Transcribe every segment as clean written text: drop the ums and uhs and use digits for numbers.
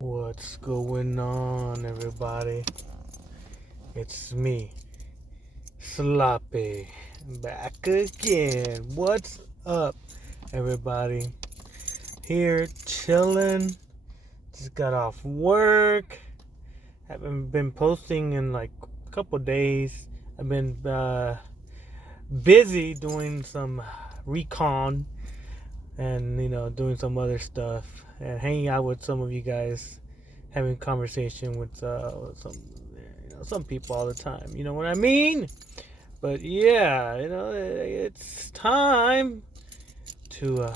What's going on, everybody? It's me, Sloppy, back again. What's up, everybody? Here chilling. Just got off work. Haven't been posting in like a couple days. I've been busy doing some recon and doing some other stuff and hanging out with some of you guys, having conversation with some people all the time. You know what I mean? But yeah, it's time to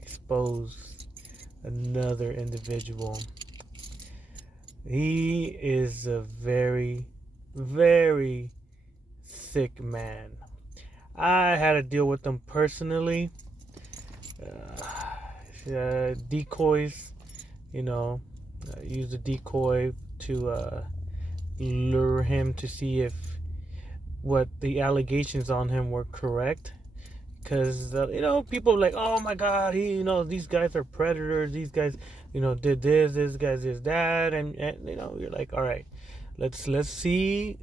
expose another individual. He is a very, very sick man. I had to deal with him personally. Decoys, use the decoy to lure him to see if what the allegations on him were correct. Because people are like, oh my God, these guys are predators. These guys, did this. This guy did that, and you're like, all right, let's see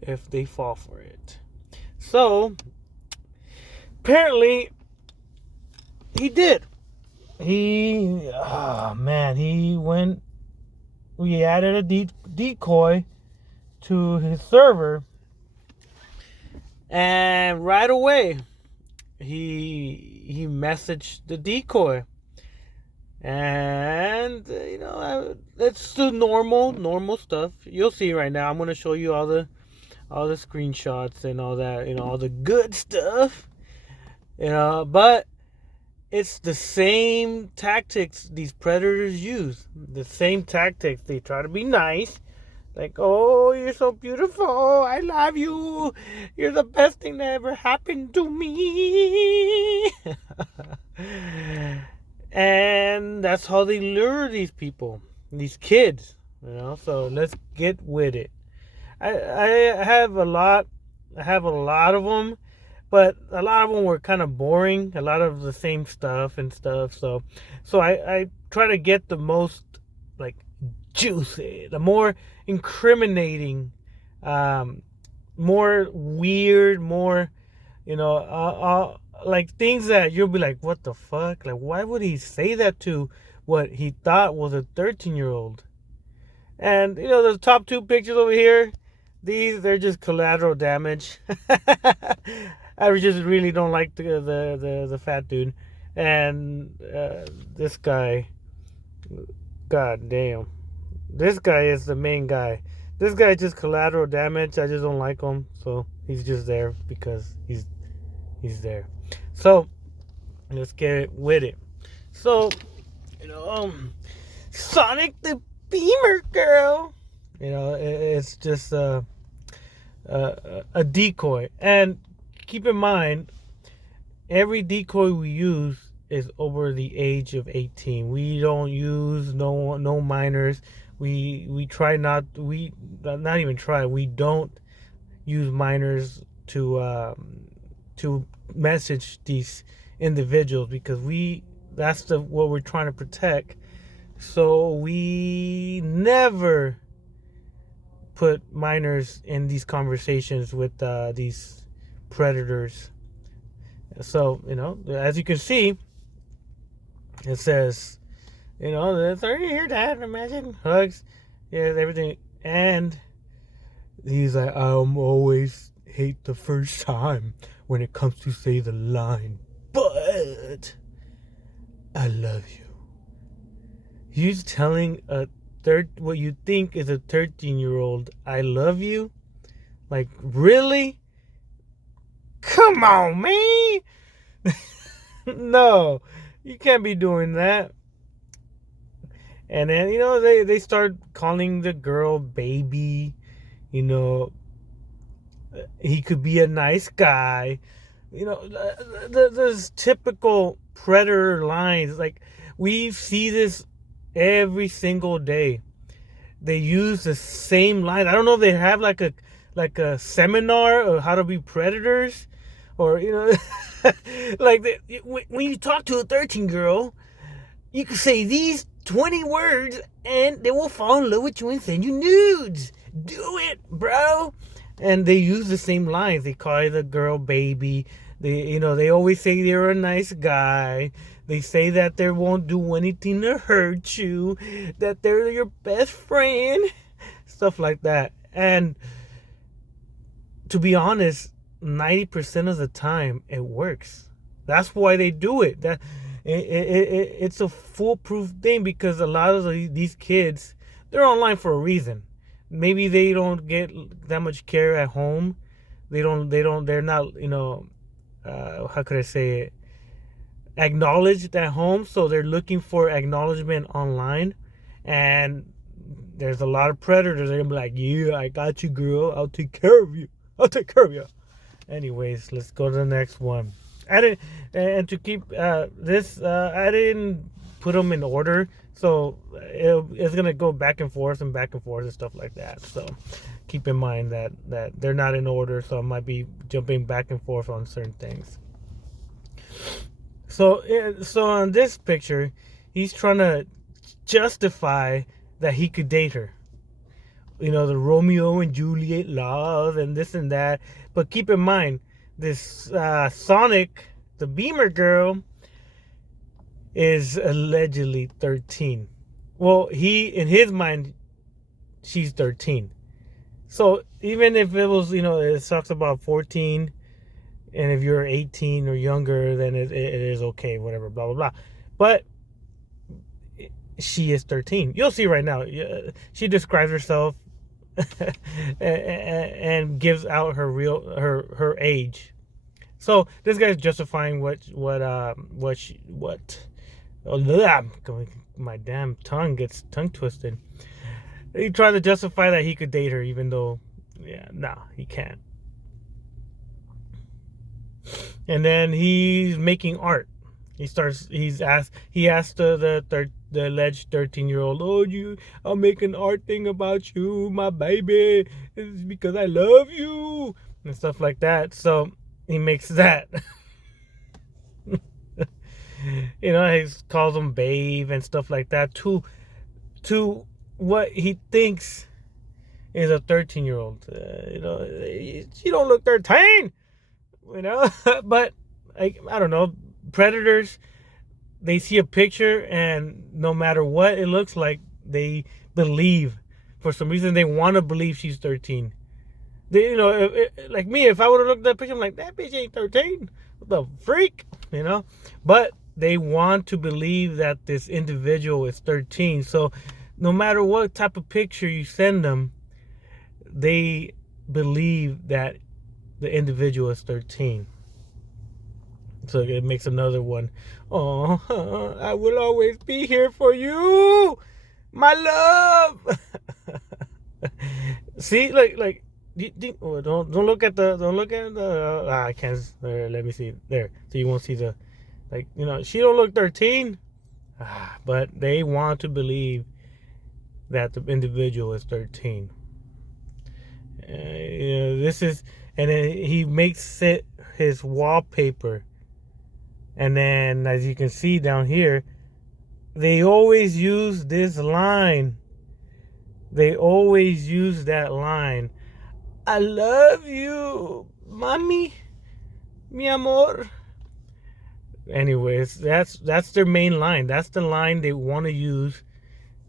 if they fall for it. So apparently, he did. He went. We added a decoy to his server, and right away, he messaged the decoy, and it's the normal stuff. You'll see right now. I'm gonna show you all the screenshots and all that. All the good stuff. But it's the same tactics these predators use. The same tactics. They try to be nice. Like, oh, you're so beautiful. I love you. You're the best thing that ever happened to me. And that's how they lure these people, these kids. So let's get with it. I have a lot. I have a lot of them. But a lot of them were kind of boring. A lot of the same stuff and stuff. So I try to get the most like juicy, the more incriminating, more weird, more like things that you'll be like, what the fuck? Like, why would he say that to what he thought was a 13-year-old? And the top two pictures over here, they're just collateral damage. I just really don't like the fat dude, and this guy. God damn, this guy is the main guy. This guy is just collateral damage. I just don't like him, so he's just there because he's there. So let's get with it. So Sonic the Beamer girl. It's just a decoy, and keep in mind, every decoy we use is over the age of 18. We don't use no minors. We try not. We not even try. We don't use minors to message these individuals because that's what we're trying to protect. So we never put minors in these conversations with these predators. So as you can see, it says are you here, Dad? Imagine hugs, yeah, everything, and he's like, I always hate the first time when it comes to say the line, but I love you. He's telling what you think is a 13-year-old, I love you? Like, really? Come on, man. No, you can't be doing that. And then they start calling the girl baby. He could be a nice guy. Those typical predator lines. Like, we see this every single day. They use the same line. I don't know if they have like a seminar of how to be predators, or like when you talk to a 13 girl, you can say these 20 words and they will fall in love with you and send you nudes. Do it, bro. And they use the same lines. They call the girl baby. They always say you're a nice guy. They say that they won't do anything to hurt you, that they're your best friend, stuff like that. And to be honest, 90% of the time it works. That's why they do it. It's a foolproof thing, because a lot of these kids, they're online for a reason. Maybe they don't get that much care at home. They're not, how could I say it, acknowledged at home, so they're looking for acknowledgement online. And there's a lot of predators. They're gonna be like, yeah, I got you, girl, I'll take care of you. Anyways, let's go to the next one. And to keep this, I didn't put them in order, so it's gonna go back and forth and stuff like that. So keep in mind that they're not in order, so I might be jumping back and forth on certain things. So on this picture, he's trying to justify that he could date her. The Romeo and Juliet love and this and that. But keep in mind, this Sonic, the Beamer girl, is allegedly 13. Well, in his mind, she's 13. So even if it was, it talks about 14, and if you're 18 or younger, then it is okay, whatever, blah, blah, blah. But she is 13. You'll see right now. She describes herself and gives out her age. So this guy's justifying my damn tongue gets tongue twisted. He tried to justify that he could date her, even though, he can't. And then he's making art. He asked the alleged 13-year-old, I'll make an art thing about you, my baby. It's because I love you, and stuff like that. So he makes that. He calls him babe and stuff like that to what he thinks is a 13-year-old. She don't look 13, but I don't know. Predators, they see a picture, and no matter what it looks like, they believe. For some reason, they want to believe she's 13. Like me, if I would have looked at that picture, I'm like, that bitch ain't 13. What the freak? But they want to believe that this individual is 13. So no matter what type of picture you send them, they believe that the individual is 13. So it makes another one. Oh, I will always be here for you, my love. See, like don't look at the I can't. Let me see there, so you won't see the, she don't look 13. But they want to believe that the individual is 13. This is, and then he makes it his wallpaper. And then, as you can see down here, they always use this line. They always use that line. I love you, mami, mi amor. Anyways, that's their main line. That's the line they want to use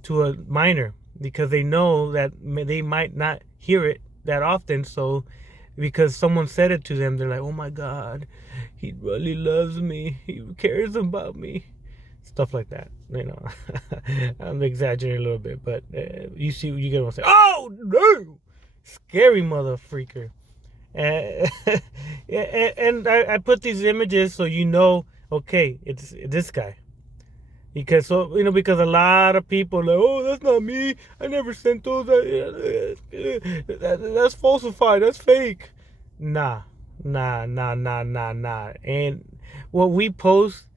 to a minor, because they know that they might not hear it that often. So because someone said it to them, they're like, oh my God, he really loves me, he cares about me, stuff like that. I'm exaggerating a little bit, but you get what I'm saying. Oh no, scary mother freaker. And I put these images so okay, it's this guy. Because because a lot of people are like, oh, that's not me, I never sent those, that's falsified, that's fake. Nah. And what we post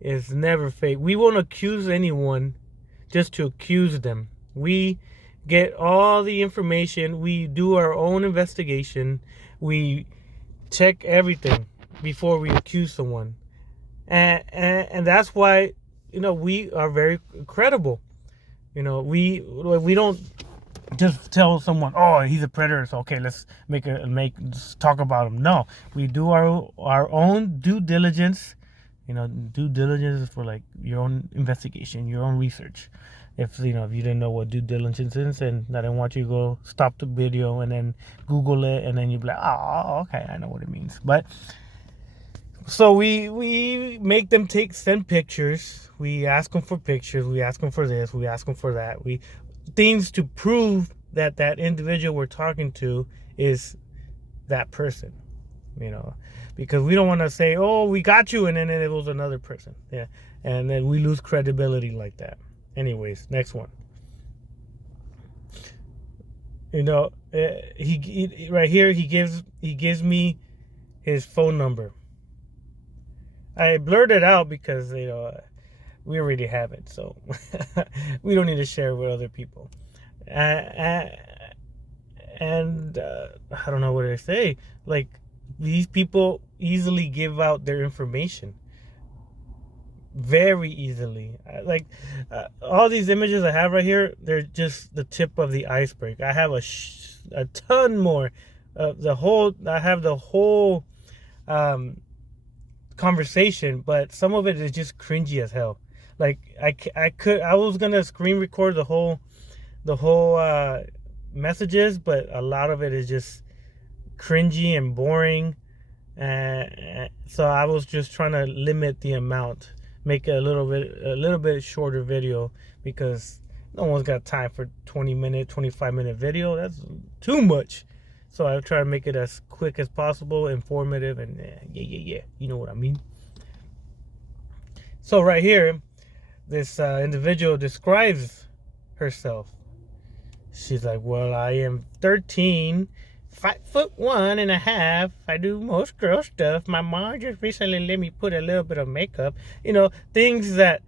is never fake. We won't accuse anyone just to accuse them. We get all the information, we do our own investigation, we check everything before we accuse someone. And that's why we are very credible. We don't just tell someone, oh, he's a predator, so okay, let's let's talk about him. No, we do our own due diligence. Due diligence is for like your own investigation, your own research. If you didn't know what due diligence is, and I didn't want you to go stop the video and then Google it, and then you'd be like, oh, okay, I know what it means. But so we make them send pictures. We ask them for pictures. We ask them for this. We ask them for that. Things to prove that individual we're talking to is that person. Because we don't want to say, oh, we got you, and then it was another person. Yeah, and then we lose credibility like that. Anyways, next one. He right here he gives me his phone number. I blurred it out because we already have it, so we don't need to share it with other people. And I don't know what to say. Like, these people easily give out their information very easily. All these images I have right here, they're just the tip of the iceberg. I have a ton more. I have the whole conversation, but some of it is just cringy as hell. Like, I was gonna screen record the whole messages, but a lot of it is just cringy and boring. So I was just trying to limit the amount, make it a little bit shorter video, because no one's got time for 20-minute, 25-minute video. That's too much. So I try to make it as quick as possible, informative, and yeah, you know what I mean. So right here, this individual describes herself. She's like, well, I am 13, 5'1.5". I do most girl stuff. My mom just recently let me put a little bit of makeup. Things that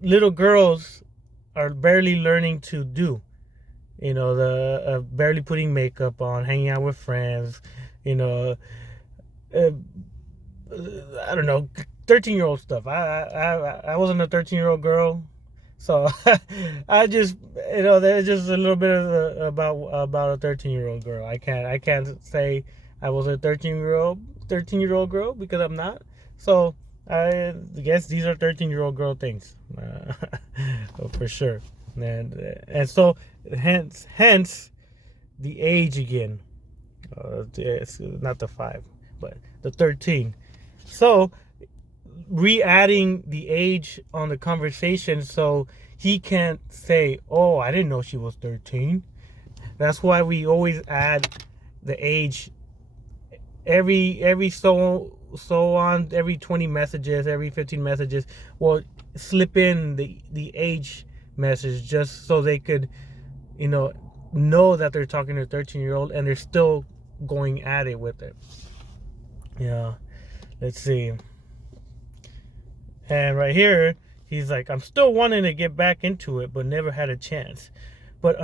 little girls are barely learning to do. The barely putting makeup on, hanging out with friends. I don't know, 13-year-old stuff. I wasn't a 13-year-old girl. So I just, there's just a little bit of about a 13-year-old girl. I can't say I was a 13-year-old girl, because I'm not. So I guess these are 13-year-old girl things, for sure. And so hence the age again. It's not the 5, but the 13. So re-adding the age on the conversation, so he can't say, oh, I didn't know she was 13. That's why we always add the age every so on, every 20 messages, every 15 messages, we'll slip in the age message, just so they could know that they're talking to a 13-year-old, and they're still going at it with it. Let's see. And right here, he's like, I'm still wanting to get back into it, but never had a chance. But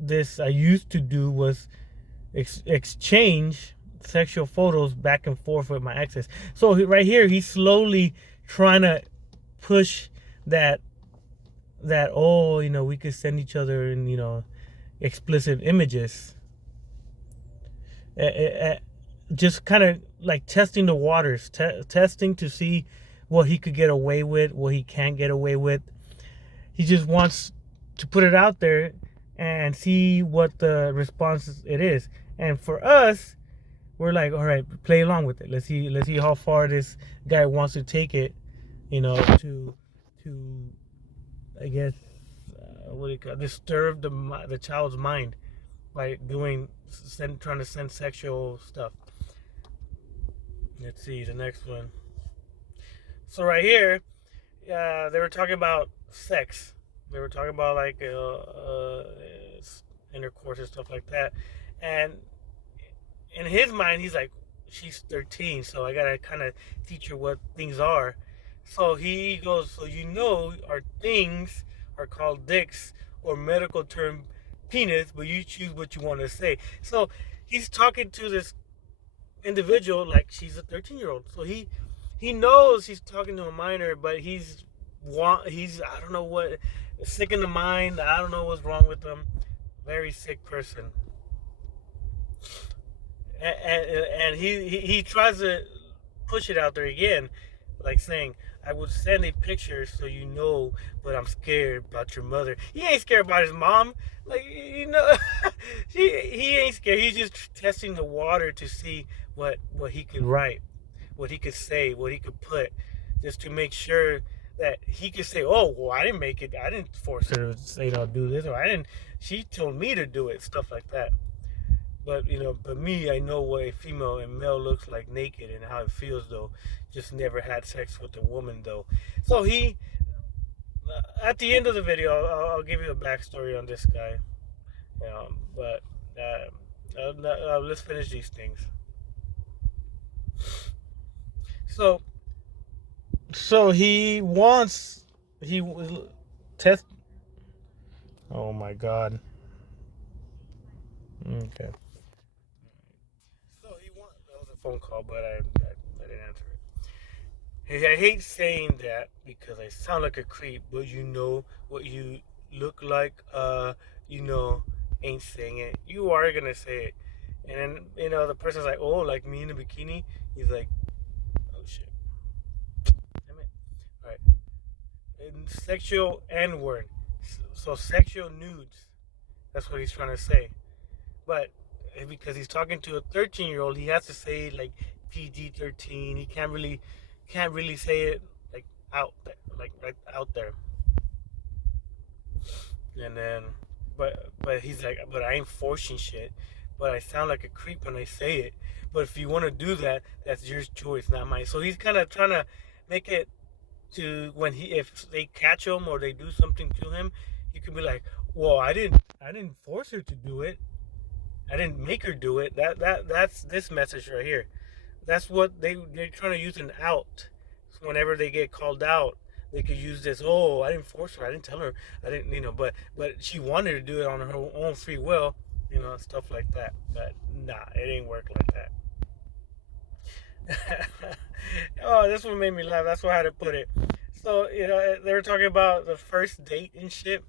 this I used to do was exchange sexual photos back and forth with my exes. So right here, he's slowly trying to push that we could send each other explicit images. Just kind of like testing the waters, testing to see what he could get away with, what he can't get away with. He just wants to put it out there and see what the response it is. And for us, we're like, all right, play along with it. Let's see how far this guy wants to take it, to I guess disturb the child's mind by trying to send sexual stuff. Let's see the next one. So right here, they were talking about sex. They were talking about intercourse and stuff like that. And in his mind, he's like, she's 13, so I gotta kind of teach her what things are. So he goes, so our things are called dicks, or medical term penis, but you choose what you want to say. So he's talking to this individual like she's a 13-year-old. So he knows he's talking to a minor, but he's I don't know what, sick in the mind. I don't know what's wrong with him. Very sick person. And he tries to push it out there again, like saying, "I would send a picture so you know, but I'm scared about your mother." He ain't scared about his mom. Like, he ain't scared. He's just testing the water to see what he could write, what he could say, what he could put, just to make sure that he could say, "Oh, well, I didn't make it. I didn't force her to say, do this, or I didn't. She told me to do it." Stuff like that. But me, I know what a female and male looks like naked and how it feels though. Just never had sex with a woman though. So at the end of the video, I'll give you a backstory on this guy. But let's finish these things. So, he test. Oh my God. Okay. So that was a phone call, but I didn't answer it. Hey, I hate saying that because I sound like a creep, but you know what you look like, ain't saying it. You are gonna say it. And then, the person's like, "Oh, like me in a bikini?" He's like, "Oh shit. Damn it." Alright. And sexual N word. So sexual nudes. That's what he's trying to say. But because he's talking to a 13-year-old, he has to say like PG-13. He can't really say it like out there, like right out there. And then, but he's like, but I ain't forcing shit. But I sound like a creep when I say it. But if you want to do that, that's your choice, not mine. So he's kind of trying to make it to when if they catch him or they do something to him, you can be like, well, I didn't force her to do it. I didn't make her do it. That's this message right here. That's what they're trying to use an out. So whenever they get called out, they could use this. Oh, I didn't force her. I didn't tell her. I didn't, but she wanted to do it on her own free will. Stuff like that. But nah, it ain't work like that. Oh, this one made me laugh. That's why I had to put it. So they were talking about the first date and shit,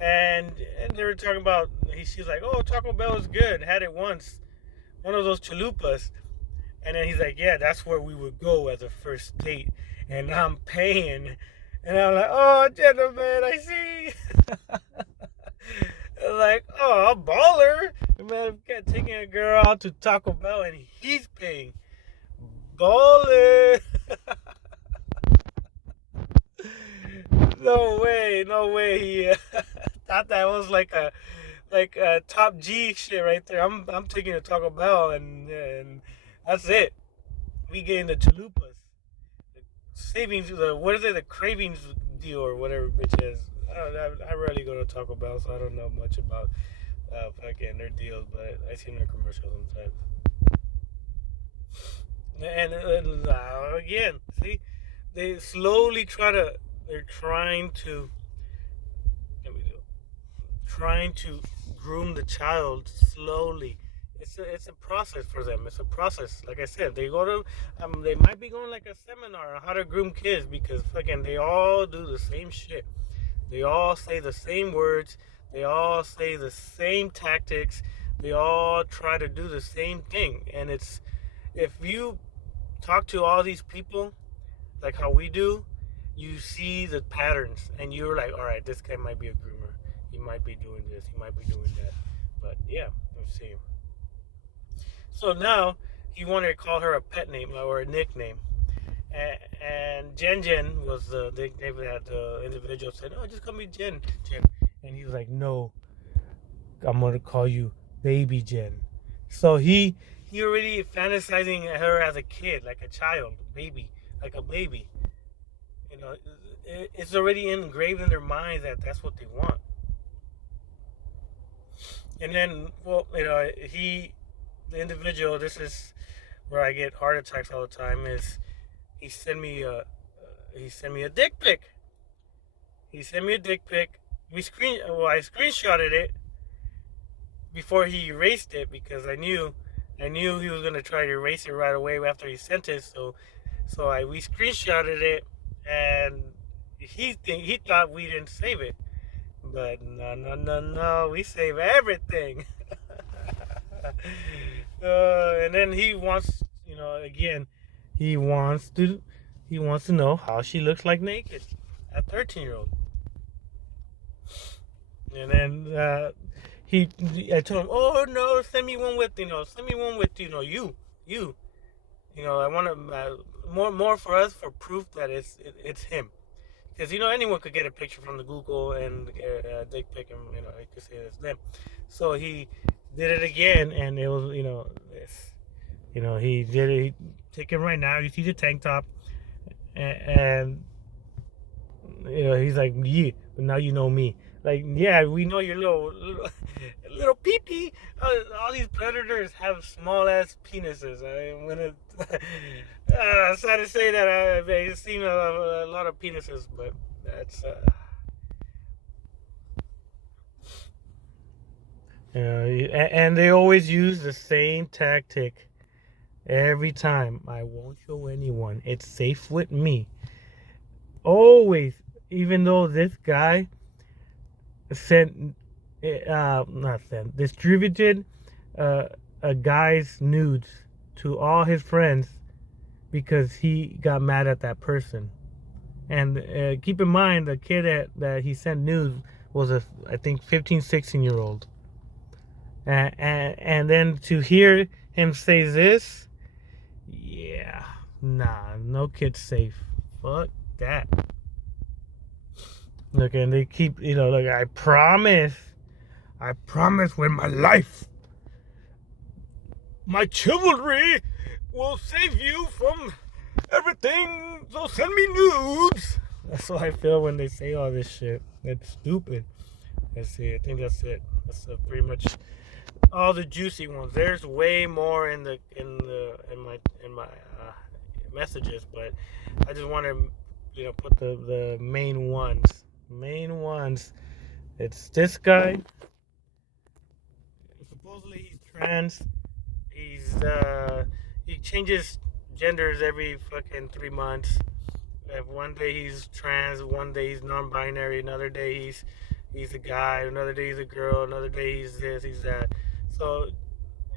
and they were talking about. She's like, "Oh, Taco Bell is good. Had it once, one of those chalupas." And then he's like, "Yeah, that's where we would go as a first date, and I'm paying." And I'm like, "Oh, gentlemen, I see." Like, oh, a baller. Man, taking a girl out to Taco Bell and he's paying. Baller. No way, no way. He thought that was like a top G shit right there. I'm taking a Taco Bell and that's it. We getting the chalupas, the savings, what is it, the cravings deal or whatever bitch is. I rarely go to Taco Bell, so I don't know much about fucking their deals, but I see their commercials sometimes. And again, see, they slowly they're trying to groom the child slowly. It's a process for them. It's a process. Like I said, they might be going like a seminar on how to groom kids because fucking they all do the same shit. They all say the same words. They all say the same tactics. They all try to do the same thing. And if you talk to all these people like how we do, you see the patterns and you're like, all right, this guy might be a groomer. He might be doing this. He might be doing that. But yeah, let's see. So now he wanted to call her a pet name or a nickname. And Jen Jen was the nickname that the individual said, "Oh, just call me Jen Jen." And he was like, "No, I'm gonna call you Baby Jen." So he already fantasizing her as a kid, like a child, baby, like a baby. You know, it's already engraved in their minds that that's what they want. And then, well, the individual. This is where I get heart attacks all the time. Is he sent me a he sent me a dick pic. He sent me a dick pic. I screenshotted it before he erased it because I knew he was gonna try to erase it right away after he sent it. So So we screenshotted it, and he thought we didn't save it, but no, no, no, no, we save everything. And then he wants, again, he wants to, he wants to know how she looks like naked, a 13-year-old. And then I told him, oh no, send me one with, you. I want to more for us for proof that it's him. Because anyone could get a picture from the Google and dick pic, and they could say it's them. So he did it again, and it was this. He did it. He, take it right now. You see the tank top, and he's like, yeah. But now you know me. Like, yeah, we know your little pee pee. All these predators have small ass penises. I'm gonna. Sad to say that I've seen a lot of penises, but that's. And they always use the same tactic every time. I won't show anyone. It's safe with me. Always, even though this guy sent, not sent, distributed a guy's nudes to all his friends because he got mad at that person. And keep in mind, the kid that he sent nudes was I think 15, 16-year-old. And then to hear him say this, yeah, nah, no kid's safe. Fuck that. Look, and they keep, look, I promise with my life, my chivalry will save you from everything, so send me nudes. That's how I feel when they say all this shit. It's stupid. Let's see, I think that's it. That's pretty much all the juicy ones. There's way more in my messages, but I just want to put the main ones. It's this guy. Supposedly he's trans. He changes genders every fucking 3 months. If one day he's trans, one day he's non-binary, another day he's a guy, another day he's a girl, another day he's this, he's that. So,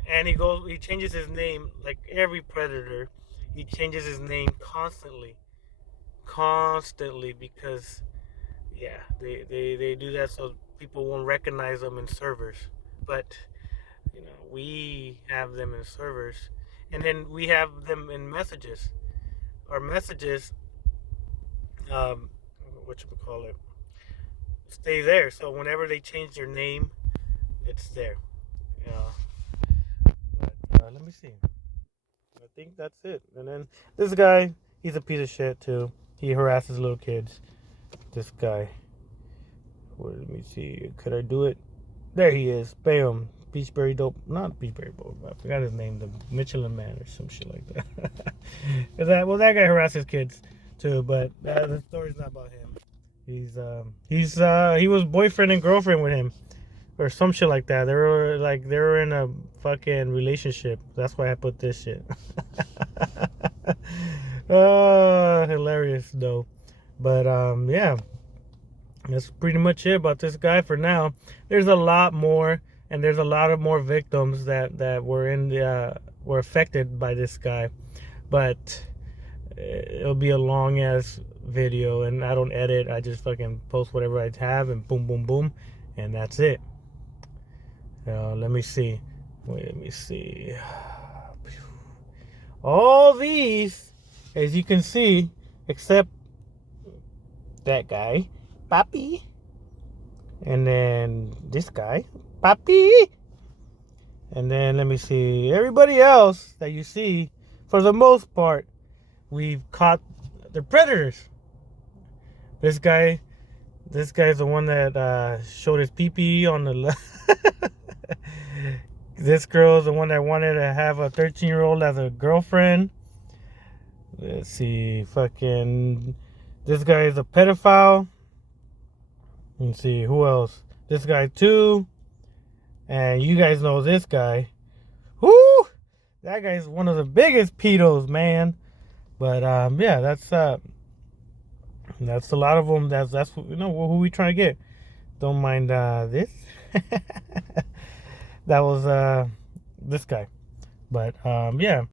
and he changes his name like every predator. He changes his name constantly because, yeah, they do that so people won't recognize them in servers. But we have them in servers, and then we have them in messages. Our messages, stay there. So whenever they change their name, it's there. But let me see. I think that's it. And then this guy, he's a piece of shit too. He harasses little kids. This guy. Let me see. Could I do it? There he is. Bam. Beachberry Dope. Not Beachberry Dope. I forgot his name. The Michelin Man or some shit like that. that guy harasses kids too, but the story's not about him. He was boyfriend and girlfriend with him, or some shit like that. They were in a fucking relationship. That's why I put this shit. Oh, hilarious though. But yeah, that's pretty much it about this guy for now. There's a lot more, and there's a lot of more victims that were affected by this guy, but it'll be a long ass video, and I don't edit. I just fucking post whatever I have, and boom, boom, boom, and that's it. Let me see. Let me see. All these, as you can see, except that guy, Papi, and then this guy, Papi, and then let me see. Everybody else that you see, for the most part, we've caught the predators. This guy's the one that showed his pee-pee on the left. This girl's the one that wanted to have a 13-year-old as a girlfriend. Let's see, fucking, this guy is a pedophile. Let's see, who else? This guy too. And you guys know this guy. Whoo! That guy's one of the biggest pedos, man. But yeah, that's a lot of them. That's who we trying to get. Don't mind this. That was this guy. But yeah.